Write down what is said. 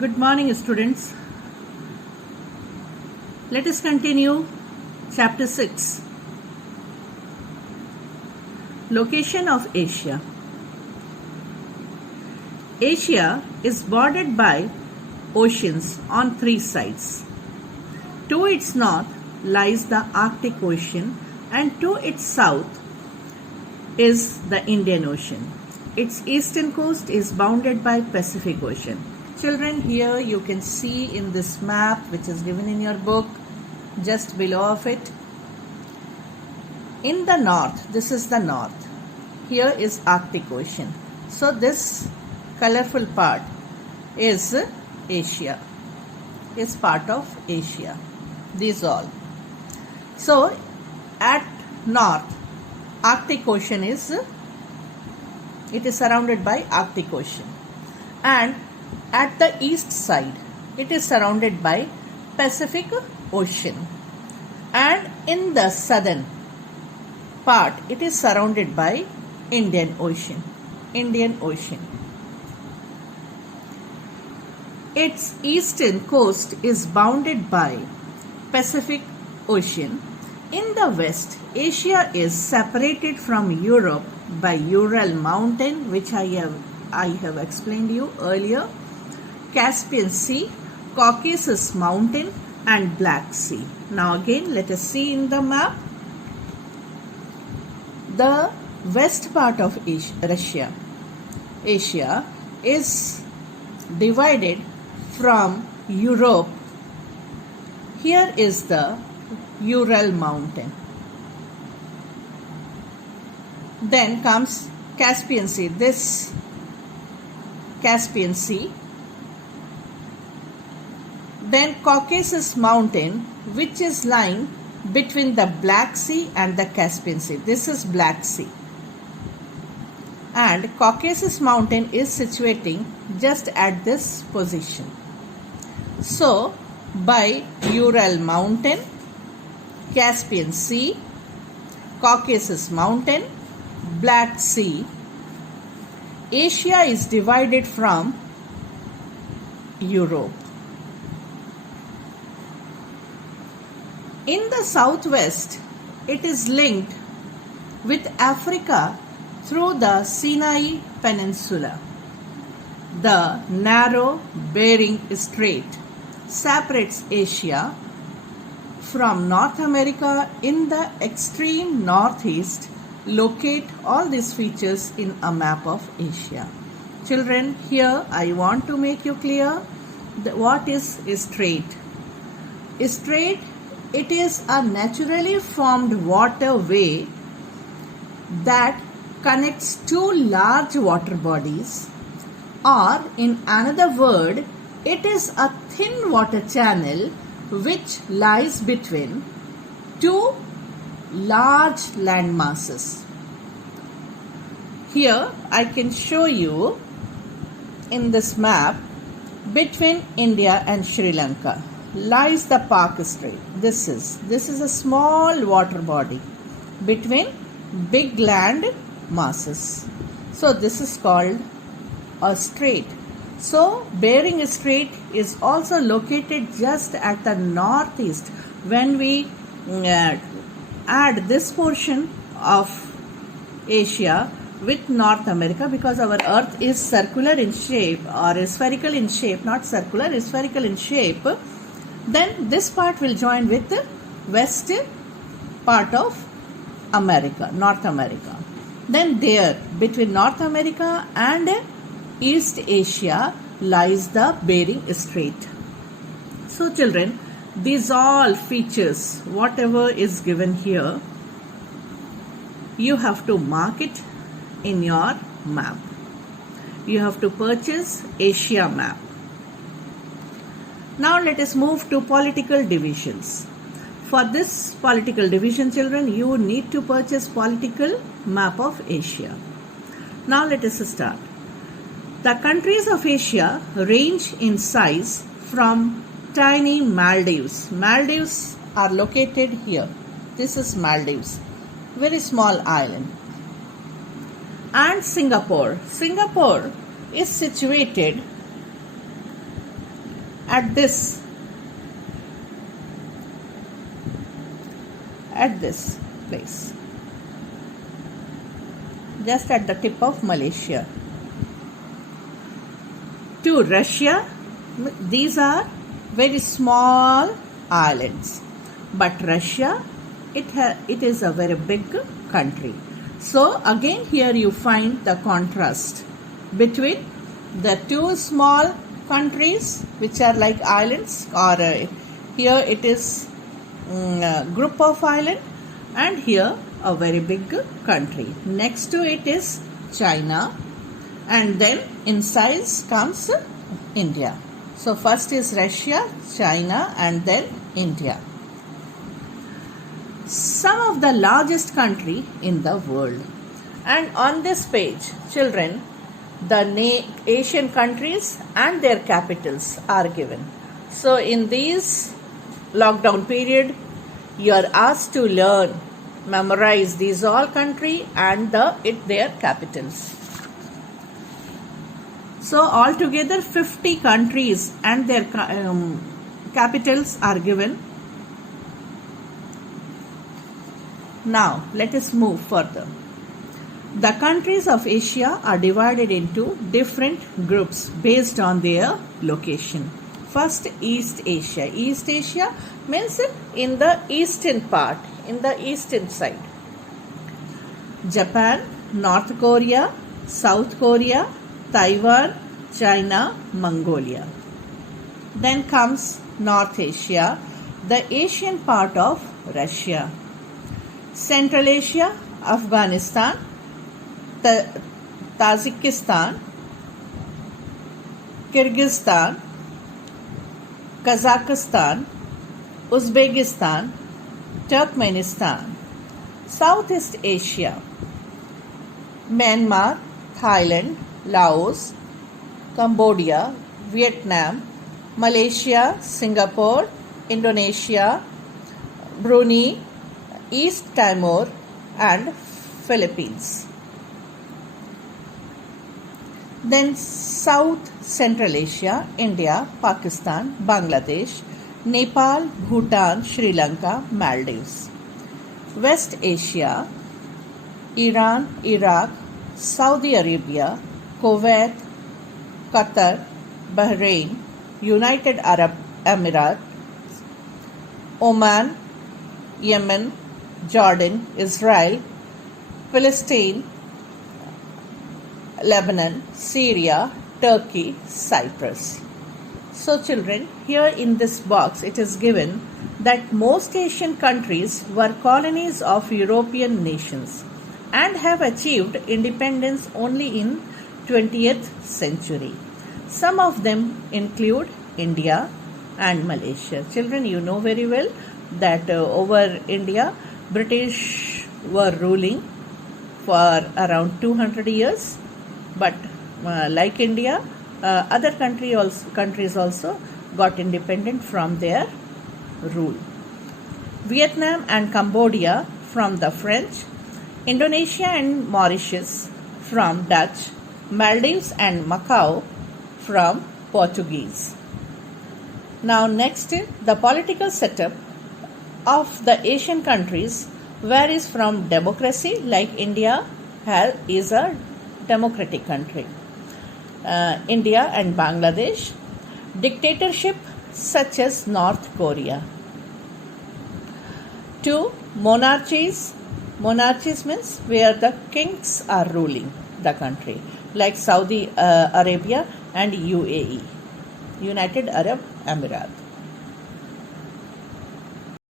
Good morning, students. Let us continue chapter 6. Location of Asia. Asia is bordered by oceans on three sides. To its north lies the Arctic Ocean, and to its south is the Indian Ocean. Its eastern coast is bounded by Pacific Ocean. Children, here you can see in this map which is given in your book, just below of it, in the north, this is the north, here is Arctic Ocean. So this colorful part is Asia, is part of Asia, these all. So at north, Arctic Ocean is surrounded by Arctic Ocean, and at the east side it is surrounded by Pacific Ocean, and in the southern part it is surrounded by Indian Ocean. Its eastern coast is bounded by Pacific Ocean. In the west, Asia is separated from Europe by Ural Mountain, which I have explained you earlier, Caspian Sea, Caucasus Mountain, and Black Sea. Now again, let us see in the map. The west part of Asia is divided from Europe. Here is the Ural Mountain. Then comes Caspian Sea, this Caspian Sea. Then Caucasus Mountain, which is lying between the Black Sea and the Caspian Sea. This is Black Sea. And Caucasus Mountain is situating just at this position. So, by Ural Mountain, Caspian Sea, Caucasus Mountain, Black Sea, Asia is divided from Europe. In the southwest, it is linked with Africa through the Sinai Peninsula. The narrow Bering Strait separates Asia from North America in the extreme northeast. Locate all these features in a map of Asia. Children, here I want to make you clear what is a strait. A strait, it is a naturally formed waterway that connects two large water bodies, or in another word, it is a thin water channel which lies between two large land masses. Here I can show you in this map, between India and Sri Lanka lies the Park Strait. This is a small water body between big land masses. So this is called a strait. So Bering Strait is also located just at the northeast. When we add this portion of Asia with North America, because our earth is circular in shape or spherical in shape, not circular, spherical in shape, then this part will join with the west part of America, North America. Then there, between North America and East Asia lies the Bering Strait. So children, these all features, whatever is given here, you have to mark it in your map. You have to purchase Asia map. Now let us move to political divisions. For this political division, children, you need to purchase political map of Asia. Now let us start. The countries of Asia range in size from tiny Maldives. Maldives are located here. This is Maldives, very small island. And Singapore. Singapore is situated at this place, just at the tip of Malaysia. To Russia, these are very small islands, but Russia, it is a very big country. So again here you find the contrast between the two small countries which are like islands, or here it is a group of island, and here a very big country. Next to it is China, and then inside comes India. So first is Russia, China, and then India. Some of the largest country in the world. And on this page, children, the Asian countries and their capitals are given. So in this lockdown period, you are asked to learn, memorize these all country and their capitals. So altogether 50 countries and their capitals are given. Now let us move further. The countries of Asia are divided into different groups based on their location. First, East Asia. East Asia means in the eastern part, in the eastern side. Japan, North Korea, South Korea, Taiwan, China, Mongolia. Then comes North Asia, the Asian part of Russia. Central Asia, Afghanistan, Tajikistan, Kyrgyzstan, Kazakhstan, Uzbekistan, Turkmenistan. Southeast Asia, Myanmar, Thailand, Laos, Cambodia, Vietnam, Malaysia, Singapore, Indonesia, Brunei, East Timor, and Philippines. Then South Central Asia, India, Pakistan, Bangladesh, Nepal, Bhutan, Sri Lanka, Maldives. West Asia, Iran, Iraq, Saudi Arabia, Kuwait, Qatar, Bahrain, United Arab Emirates, Oman, Yemen, Jordan, Israel, Palestine, Lebanon, Syria, Turkey, Cyprus. So children, here in this box it is given that most Asian countries were colonies of European nations and have achieved independence only in 20th century. Some of them include India and Malaysia. Children, you know very well that over India, British were ruling for around 200 years, but like India, other countries also got independent from their rule. Vietnam and Cambodia from the French, Indonesia and Mauritius from Dutch, Maldives and Macau from Portuguese. Now next, the political setup of the Asian countries varies from democracy, like India is a democratic country. India and Bangladesh, dictatorship such as North Korea. 2. Monarchies. Monarchies means where the kings are ruling the country, like Saudi Arabia and UAE, United Arab Emirates.